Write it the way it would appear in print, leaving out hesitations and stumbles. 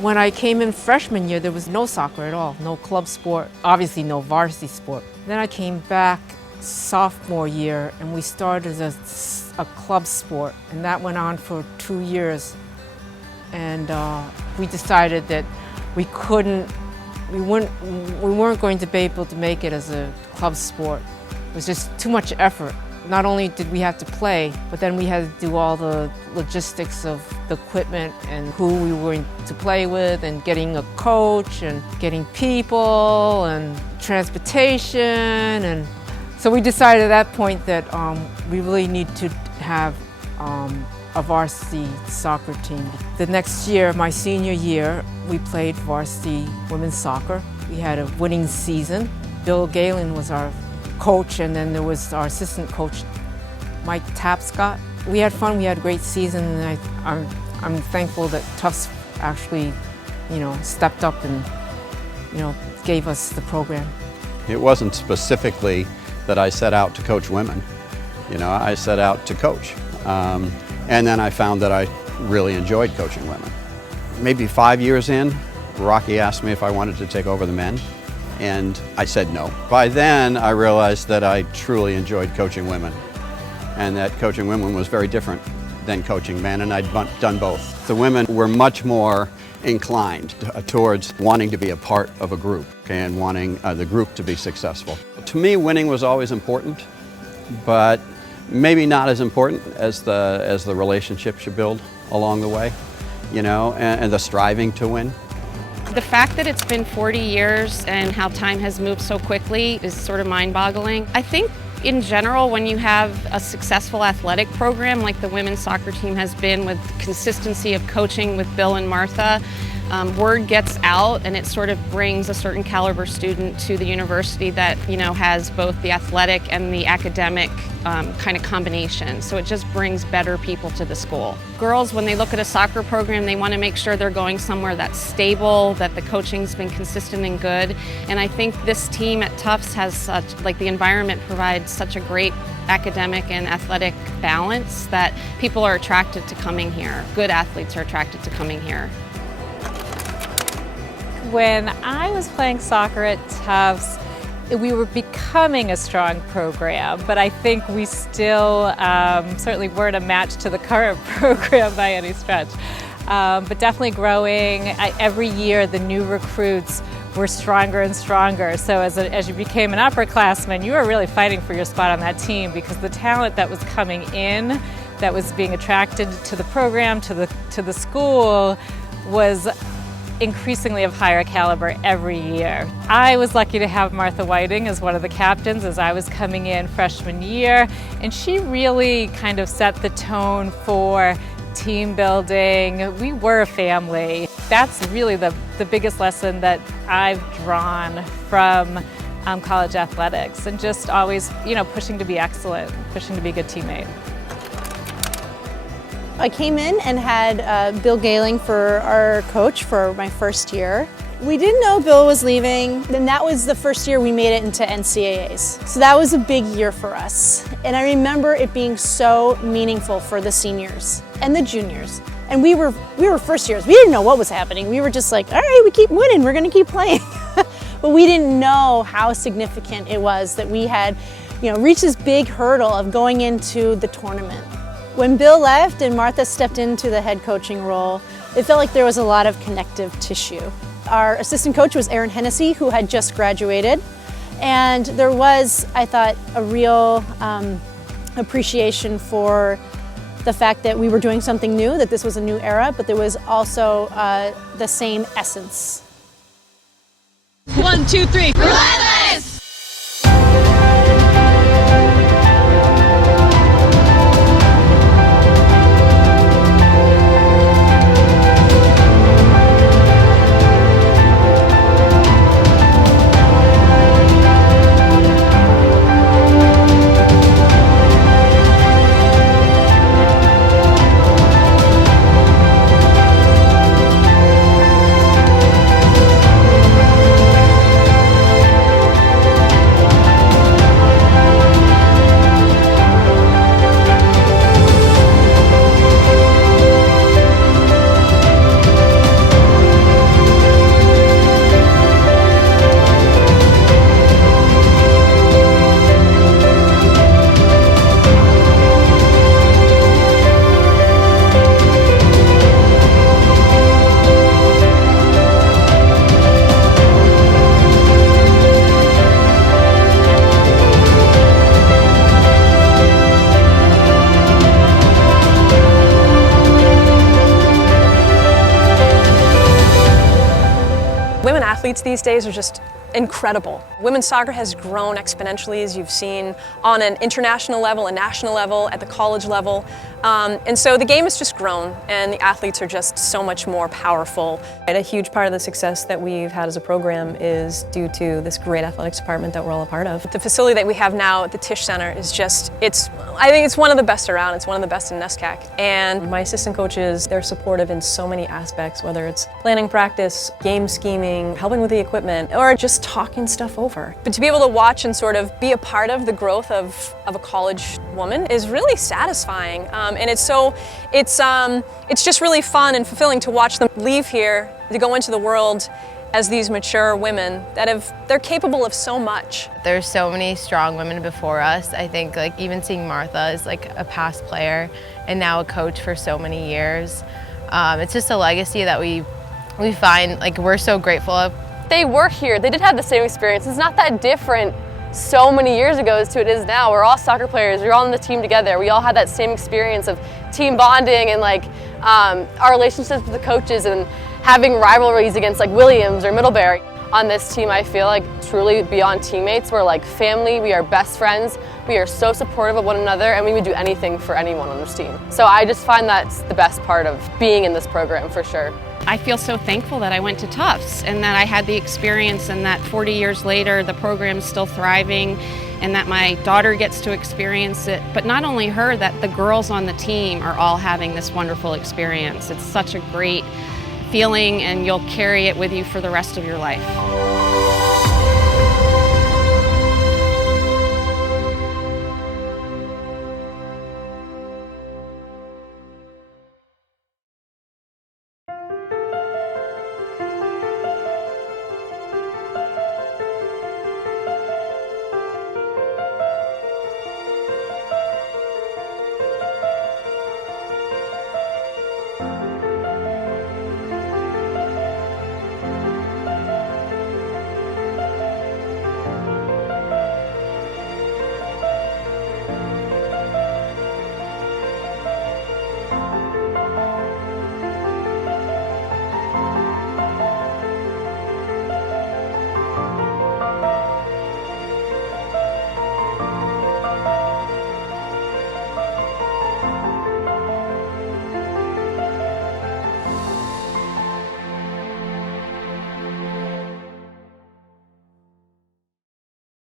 When I came in freshman year, there was no soccer at all, no club sport, obviously no varsity sport. Then I came back sophomore year and we started a club sport, and that went on for 2 years. And we decided that we weren't going to be able to make it as a club sport. It was just too much effort. Not only did we have to play, but then we had to do all the logistics of the equipment and who we were going to play with, and getting a coach and getting people and transportation. And so we decided at that point that we really need to have a varsity soccer team. The next year, my senior year, we played varsity women's soccer. We had a winning season. Bill Galen was our coach, and then there was our assistant coach, Mike Tapscott. We had fun, we had a great season, and I'm thankful that Tufts actually, stepped up and, gave us the program. It wasn't specifically that I set out to coach women. I set out to coach. And then I found that I really enjoyed coaching women. Maybe 5 years in, Rocky asked me if I wanted to take over the men, and I said no. By then, I realized that I truly enjoyed coaching women, and that coaching women was very different than coaching men, and I'd done both. The women were much more inclined towards wanting to be a part of a group and wanting the group to be successful. To me, winning was always important, but maybe not as important as the relationships you build along the way, and the striving to win. The fact that it's been 40 years and how time has moved so quickly is sort of mind-boggling. I think in general, when you have a successful athletic program like the women's soccer team has been, with consistency of coaching with Bill and Martha, word gets out, and it sort of brings a certain caliber student to the university that has both the athletic and the academic kind of combination. So it just brings better people to the school. Girls, when they look at a soccer program, they want to make sure they're going somewhere that's stable, that the coaching's been consistent and good. And I think this team at Tufts has the environment provides such a great academic and athletic balance that people are attracted to coming here. Good athletes are attracted to coming here. When I was playing soccer at Tufts, we were becoming a strong program, but I think we still certainly weren't a match to the current program by any stretch. But definitely growing. Every year the new recruits were stronger and stronger. So as you became an upperclassman, you were really fighting for your spot on that team, because the talent that was coming in, that was being attracted to the program, to the school, was increasingly of higher caliber every year. I was lucky to have Martha Whiting as one of the captains as I was coming in freshman year, and she really kind of set the tone for team building. We were a family. that's really the biggest lesson that I've drawn from college athletics, and just always, pushing to be excellent, pushing to be a good teammate. I came in and had Bill Gehling for our coach for my first year. We didn't know Bill was leaving, and that was the first year we made it into NCAAs. So that was a big year for us. And I remember it being so meaningful for the seniors and the juniors. And we were first years. We didn't know what was happening. We were just like, all right, we keep winning, we're gonna keep playing. But we didn't know how significant it was that we had, reached this big hurdle of going into the tournament. When Bill left and Martha stepped into the head coaching role, it felt like there was a lot of connective tissue. Our assistant coach was Erin Hennessy, who had just graduated. And there was, I thought, a real appreciation for the fact that we were doing something new, that this was a new era, but there was also the same essence. 1, 2, 3. Relentless! Women athletes these days are just incredible. Women's soccer has grown exponentially, as you've seen, on an international level, a national level, at the college level. And so the game has just grown, and the athletes are just so much more powerful. And a huge part of the success that we've had as a program is due to this great athletics department that we're all a part of. The facility that we have now at the Tisch Center is just, I think it's one of the best around. It's one of the best in NESCAC. And my assistant coaches, they're supportive in so many aspects, whether it's planning practice, game scheming, helping with the equipment, or just talking stuff over. But to be able to watch and sort of be a part of the growth of a college woman is really satisfying. And it's just really fun and fulfilling to watch them leave here to go into the world as these mature women they're capable of so much. There's so many strong women before us. I think even seeing Martha as a past player and now a coach for so many years, it's just a legacy that we find we're so grateful of. They were here, they did have the same experience. It's not that different so many years ago as to it is now. We're all soccer players, we're all on the team together. We all had that same experience of team bonding and our relationships with the coaches and having rivalries against Williams or Middlebury. On this team, I feel truly beyond teammates, we're family, we are best friends, we are so supportive of one another, and we would do anything for anyone on this team. So I just find that's the best part of being in this program for sure. I feel so thankful that I went to Tufts and that I had the experience, and that 40 years later the program's still thriving, and that my daughter gets to experience it. But not only her, that the girls on the team are all having this wonderful experience. It's such a great feeling, and you'll carry it with you for the rest of your life.